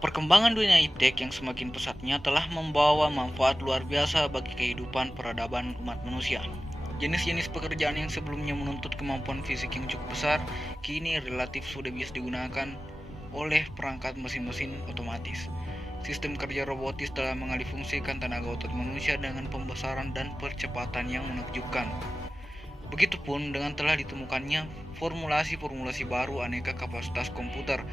Perkembangan dunia iptek yang semakin pesatnya telah membawa manfaat luar biasa bagi kehidupan peradaban umat manusia. Jenis-jenis pekerjaan yang sebelumnya menuntut kemampuan fisik yang cukup besar, kini relatif sudah bisa digunakan oleh perangkat mesin-mesin otomatis. Sistem kerja robotis telah mengalihfungsikan tenaga otot manusia dengan pembesaran dan percepatan yang menakjubkan. Begitupun dengan telah ditemukannya formulasi-formulasi baru aneka kapasitas komputer,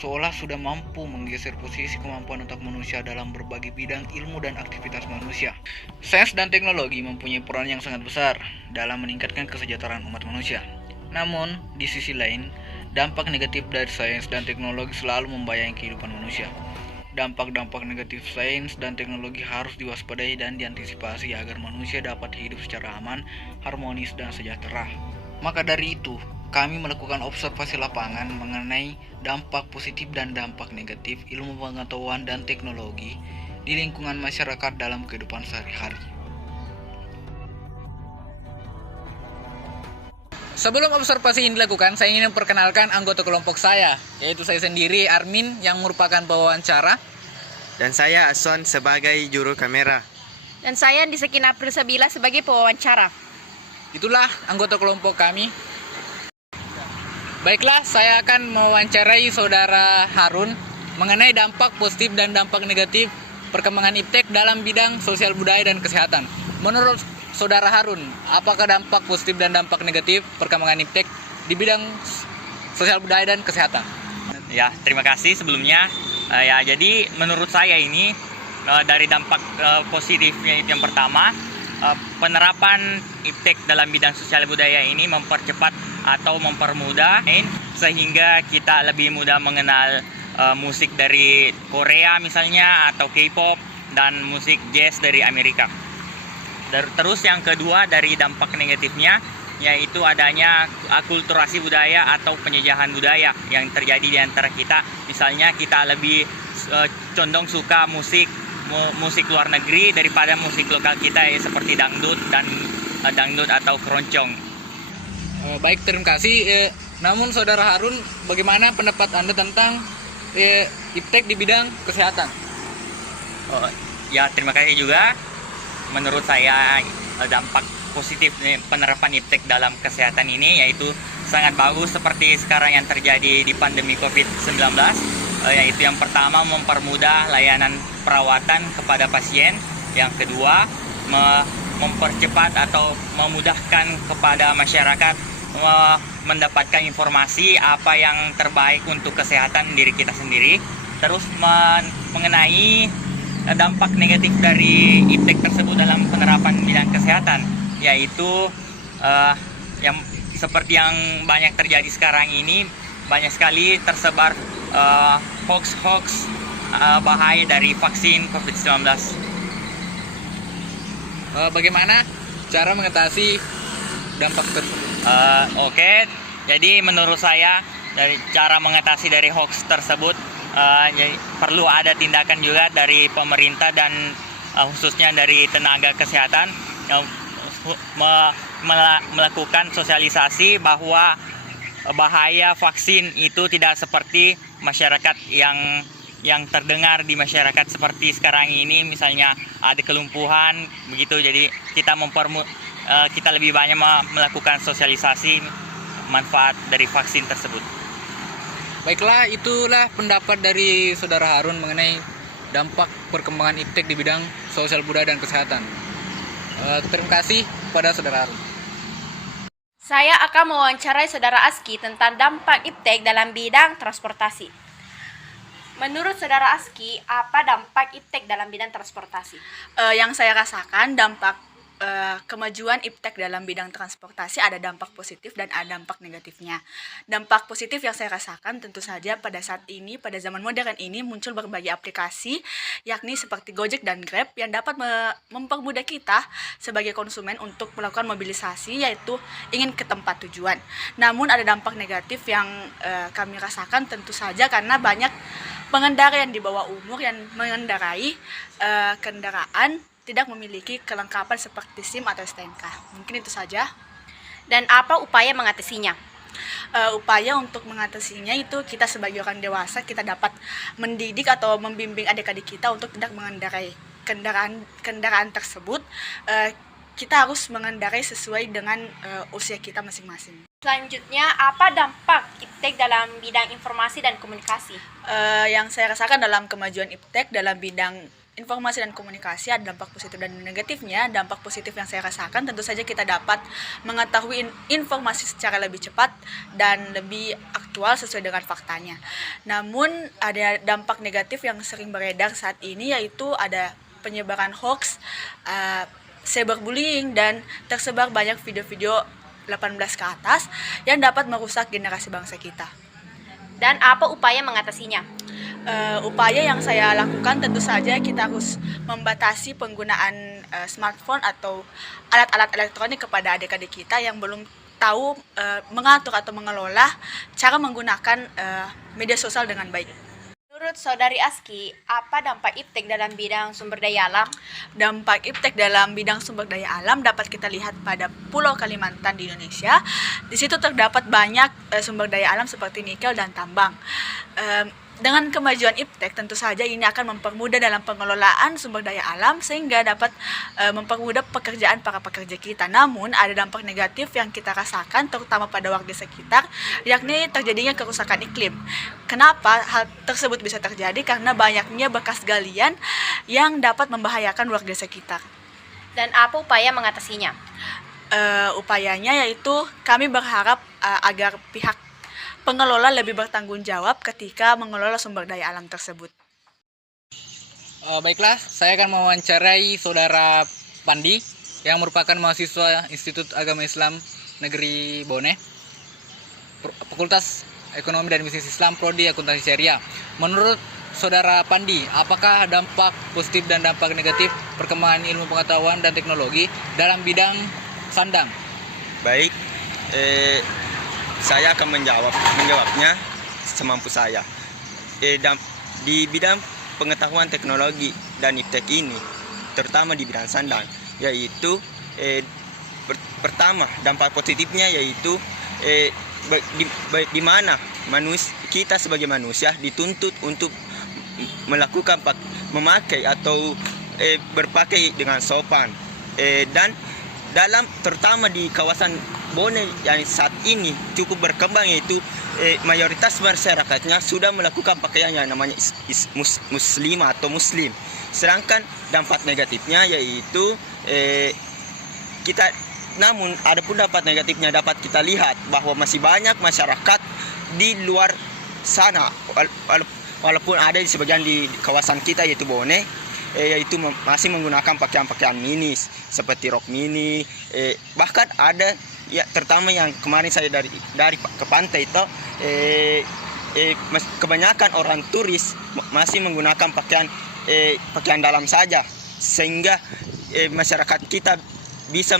seolah sudah mampu menggeser posisi kemampuan otak manusia dalam berbagai bidang ilmu dan aktivitas manusia. Sains dan teknologi mempunyai peran yang sangat besar dalam meningkatkan kesejahteraan umat manusia. Namun, di sisi lain, dampak negatif dari sains dan teknologi selalu membayangi kehidupan manusia. Dampak-dampak negatif sains dan teknologi harus diwaspadai dan diantisipasi agar manusia dapat hidup secara aman, harmonis, dan sejahtera. Maka dari itu, kami melakukan observasi lapangan mengenai dampak positif dan dampak negatif ilmu pengetahuan dan teknologi di lingkungan masyarakat dalam kehidupan sehari-hari. Sebelum observasi ini dilakukan, saya ingin memperkenalkan anggota kelompok saya, yaitu saya sendiri, Armin, yang merupakan pewawancara. Dan saya Ason sebagai juru kamera. Dan saya di Sekin April Sabila sebagai pewawancara. Itulah anggota kelompok kami. Baiklah, saya akan mewawancarai Saudara Harun mengenai dampak positif dan dampak negatif perkembangan iptek dalam bidang sosial budaya dan kesehatan. Menurut Saudara Harun, apakah dampak positif dan dampak negatif perkembangan iptek di bidang sosial budaya dan kesehatan? Ya, terima kasih sebelumnya. Jadi menurut saya ini dari dampak positifnya itu yang pertama, penerapan iptek dalam bidang sosial budaya ini mempercepat atau mempermudah sehingga kita lebih mudah mengenal musik dari Korea misalnya atau K-pop dan musik jazz dari Amerika. Terus yang kedua dari dampak negatifnya yaitu adanya akulturasi budaya atau penjajahan budaya yang terjadi di antara kita. Misalnya kita lebih condong suka musik luar negeri daripada musik lokal kita seperti dangdut dan dangdut atau keroncong. Baik, terima kasih. Namun Saudara Harun, bagaimana pendapat Anda tentang iptek di bidang kesehatan? Ya, terima kasih juga. Menurut saya dampak positif penerapan iptek dalam kesehatan ini yaitu sangat bagus seperti sekarang yang terjadi di pandemi COVID-19, yaitu yang pertama mempermudah layanan perawatan kepada pasien, yang kedua mempercepat atau memudahkan kepada masyarakat mendapatkan informasi apa yang terbaik untuk kesehatan diri kita sendiri. Terus mengenai dampak negatif dari iptek tersebut dalam penerapan bidang kesehatan, yaitu yang seperti yang banyak terjadi sekarang ini, banyak sekali tersebar hoax bahaya dari vaksin COVID-19. Bagaimana cara mengatasi dampak tersebut? Oke, jadi menurut saya dari cara mengatasi dari hoax tersebut, jadi perlu ada tindakan juga dari pemerintah dan khususnya dari tenaga kesehatan melakukan sosialisasi bahwa bahaya vaksin itu tidak seperti masyarakat yang terdengar di masyarakat seperti sekarang ini, misalnya ada kelumpuhan begitu. Jadi kita lebih banyak melakukan sosialisasi manfaat dari vaksin tersebut. Baiklah, itulah pendapat dari Saudara Harun mengenai dampak perkembangan iptek di bidang sosial budaya dan kesehatan. Terima kasih kepada Saudara Harun. Saya akan mewawancarai Saudara Aski tentang dampak iptek dalam bidang transportasi. Menurut Saudara Aski, apa dampak iptek dalam bidang transportasi? Yang saya rasakan dampak kemajuan iptek dalam bidang transportasi ada dampak positif dan ada dampak negatifnya. Dampak positif yang saya rasakan tentu saja pada saat ini, pada zaman modern ini muncul berbagai aplikasi, yakni seperti Gojek dan Grab yang dapat mempermudah kita sebagai konsumen untuk melakukan mobilisasi, yaitu ingin ke tempat tujuan. Namun ada dampak negatif yang kami rasakan tentu saja karena banyak pengendara yang di bawah umur yang mengendarai kendaraan tidak memiliki kelengkapan seperti SIM atau STNK. Mungkin itu saja. Dan apa upaya mengatasinya? Upaya untuk mengatasinya itu kita sebagai orang dewasa kita dapat mendidik atau membimbing adik-adik kita untuk tidak mengendarai kendaraan tersebut. Kita harus mengendarai sesuai dengan usia kita masing-masing. Selanjutnya, apa dampak iptek dalam bidang informasi dan komunikasi? Yang saya rasakan dalam kemajuan iptek dalam bidang informasi dan komunikasi ada dampak positif dan negatifnya. Dampak positif yang saya rasakan tentu saja kita dapat mengetahui informasi secara lebih cepat dan lebih aktual sesuai dengan faktanya. Namun ada dampak negatif yang sering beredar saat ini, yaitu ada penyebaran hoax, cyberbullying, dan tersebar banyak video-video 18 ke atas yang dapat merusak generasi bangsa kita. Dan apa upaya mengatasinya? Upaya yang saya lakukan tentu saja kita harus membatasi penggunaan smartphone atau alat-alat elektronik kepada adik-adik kita yang belum tahu mengatur atau mengelola cara menggunakan media sosial dengan baik. Menurut Saudari Aski, apa dampak iptek dalam bidang sumber daya alam? Dampak iptek dalam bidang sumber daya alam dapat kita lihat pada Pulau Kalimantan di Indonesia. Di situ terdapat banyak sumber daya alam seperti nikel dan tambang. Dengan kemajuan iptek tentu saja ini akan mempermudah dalam pengelolaan sumber daya alam sehingga dapat mempermudah pekerjaan para pekerja kita. Namun ada dampak negatif yang kita rasakan terutama pada warga sekitar, yakni terjadinya kerusakan iklim. Kenapa hal tersebut bisa terjadi? Karena banyaknya bekas galian yang dapat membahayakan warga sekitar. Dan apa upaya mengatasinya? Upayanya yaitu kami berharap agar pihak pengelola lebih bertanggung jawab ketika mengelola sumber daya alam tersebut. Baiklah, saya akan mewawancarai Saudara Pandi yang merupakan mahasiswa Institut Agama Islam Negeri Bone, Fakultas Ekonomi dan Bisnis Islam, Prodi Akuntansi Syariah. Menurut Saudara Pandi, apakah dampak positif dan dampak negatif perkembangan ilmu pengetahuan dan teknologi dalam bidang sandang? Baik, saya akan menjawabnya semampu saya. Di bidang pengetahuan teknologi dan iptek ini, terutama di bidang sandang, yaitu pertama dampak positifnya yaitu di mana kita sebagai manusia dituntut untuk memakai atau berpakaian dengan sopan, dan terutama di kawasan Bone yang saat ini cukup berkembang, yaitu mayoritas masyarakatnya sudah melakukan pakaian yang namanya muslim atau muslim. Sedangkan dampak negatifnya yaitu namun ada pun dampak negatifnya dapat kita lihat bahwa masih banyak masyarakat di luar sana, walaupun ada di sebagian di kawasan kita yaitu Bone, yaitu masih menggunakan pakaian-pakaian mini seperti rok mini, bahkan ada ya terutama yang kemarin saya dari ke pantai itu kebanyakan orang turis masih menggunakan pakaian dalam saja, sehingga masyarakat kita bisa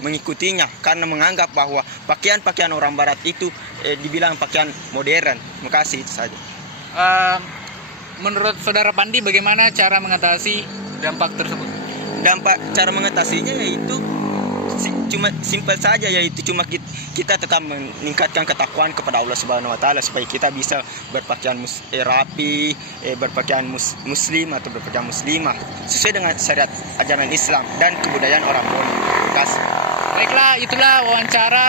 mengikutinya karena menganggap bahwa pakaian orang barat itu dibilang pakaian modern. Terima kasih, itu saja. Menurut Saudara Pandi, bagaimana cara mengatasi dampak tersebut? Cara mengatasinya yaitu cuma simpel saja, yaitu cuma kita tetap meningkatkan ketakwaan kepada Allah Subhanahu wa taala supaya kita bisa berpakaian rapi, berpakaian muslim atau berpakaian muslimah sesuai dengan syariat ajaran Islam dan kebudayaan orang Bone. Terima kasih. Baiklah, itulah wawancara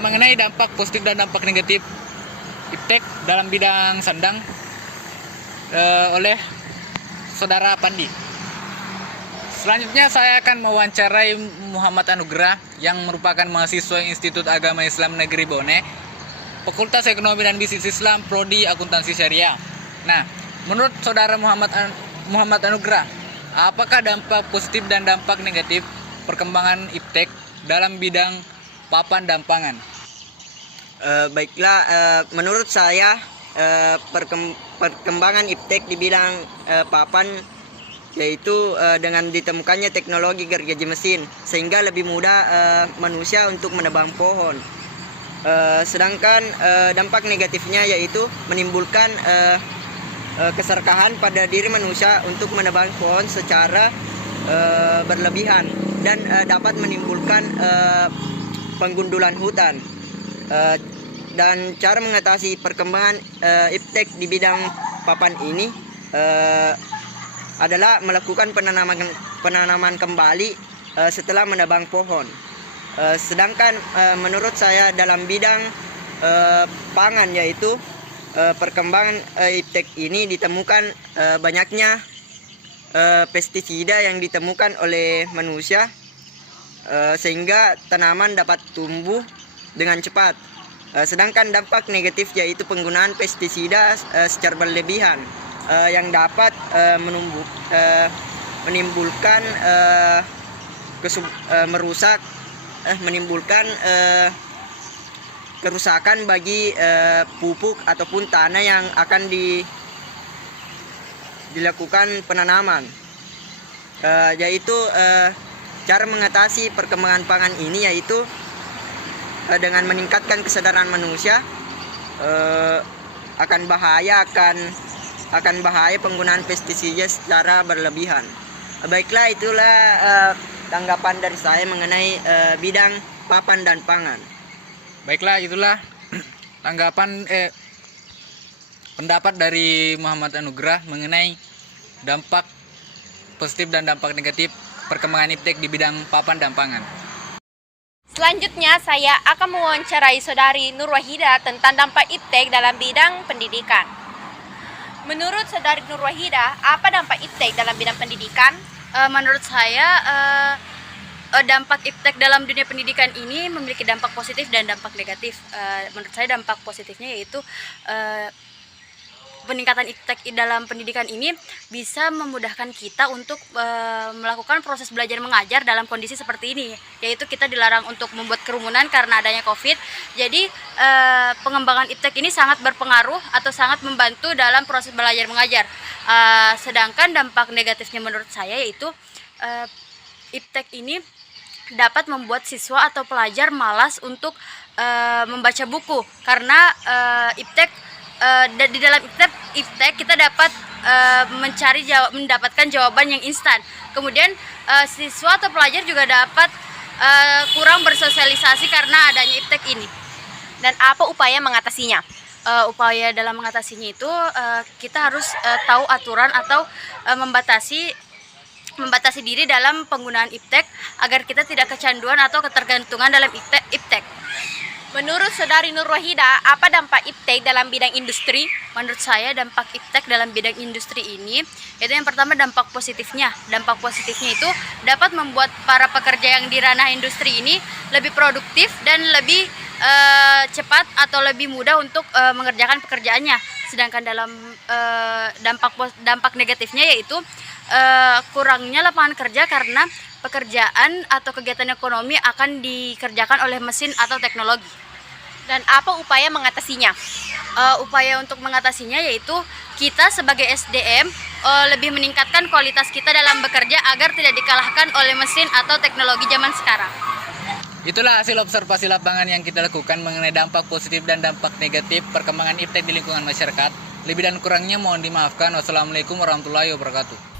mengenai dampak positif dan dampak negatif iptek dalam bidang sandang oleh Saudara Pandi. Selanjutnya saya akan mewawancarai Muhammad Anugrah yang merupakan mahasiswa Institut Agama Islam Negeri Bone, Fakultas Ekonomi dan Bisnis Islam, Prodi Akuntansi Syariah. Nah, menurut Saudara Muhammad Anugrah, apakah dampak positif dan dampak negatif perkembangan iptek dalam bidang papan dan pangan? Baiklah, menurut saya perkembangan iptek di bidang papan yaitu dengan ditemukannya teknologi gergaji mesin sehingga lebih mudah manusia untuk menebang pohon. Sedangkan dampak negatifnya yaitu menimbulkan keserakahan pada diri manusia untuk menebang pohon secara berlebihan dan dapat menimbulkan penggundulan hutan. Eh, dan cara mengatasi perkembangan iptek di bidang papan ini adalah melakukan penanaman kembali setelah menebang pohon. Sedangkan menurut saya dalam bidang pangan, yaitu perkembangan iptek ini ditemukan banyaknya pestisida yang ditemukan oleh manusia, sehingga tanaman dapat tumbuh dengan cepat. Sedangkan dampak negatif yaitu penggunaan pestisida secara berlebihan yang dapat menimbulkan kerusakan bagi pupuk ataupun tanah yang akan dilakukan penanaman. Yaitu cara mengatasi perkembangan pangan ini yaitu dengan meningkatkan kesadaran manusia akan bahaya penggunaan pestisida secara berlebihan. Baiklah, itulah tanggapan dari saya mengenai bidang papan dan pangan. Baiklah, itulah tanggapan pendapat dari Muhammad Anugrah mengenai dampak positif dan dampak negatif perkembangan iptek di bidang papan dan pangan. Selanjutnya, saya akan mewawancarai Saudari Nur Wahida tentang dampak iptek dalam bidang pendidikan. Menurut Saudari Nur Wahida, apa dampak iptek dalam bidang pendidikan? Menurut saya dampak iptek dalam dunia pendidikan ini memiliki dampak positif dan dampak negatif. Menurut saya dampak positifnya yaitu peningkatan iptek dalam pendidikan ini bisa memudahkan kita untuk melakukan proses belajar mengajar dalam kondisi seperti ini, yaitu kita dilarang untuk membuat kerumunan karena adanya COVID. Jadi pengembangan iptek ini sangat berpengaruh atau sangat membantu dalam proses belajar mengajar. Sedangkan dampak negatifnya menurut saya yaitu iptek ini dapat membuat siswa atau pelajar malas untuk membaca buku karena di dalam iptek kita dapat mendapatkan jawaban yang instan. Kemudian siswa atau pelajar juga dapat kurang bersosialisasi karena adanya iptek ini. Dan apa upaya mengatasinya? Upaya dalam mengatasinya itu kita harus tahu aturan atau membatasi diri dalam penggunaan iptek agar kita tidak kecanduan atau ketergantungan dalam iptek. Menurut Saudari Nur Wahida, apa dampak iptek dalam bidang industri? Menurut saya dampak iptek dalam bidang industri ini yaitu yang pertama dampak positifnya. Dampak positifnya itu dapat membuat para pekerja yang di ranah industri ini lebih produktif dan lebih cepat atau lebih mudah untuk mengerjakan pekerjaannya. Sedangkan dalam dampak negatifnya yaitu kurangnya lapangan kerja karena pekerjaan atau kegiatan ekonomi akan dikerjakan oleh mesin atau teknologi. Dan apa upaya mengatasinya? Upaya untuk mengatasinya yaitu kita sebagai SDM lebih meningkatkan kualitas kita dalam bekerja agar tidak dikalahkan oleh mesin atau teknologi zaman sekarang. Itulah hasil observasi lapangan yang kita lakukan mengenai dampak positif dan dampak negatif perkembangan iptek di lingkungan masyarakat. Lebih dan kurangnya mohon dimaafkan. Wassalamualaikum warahmatullahi wabarakatuh.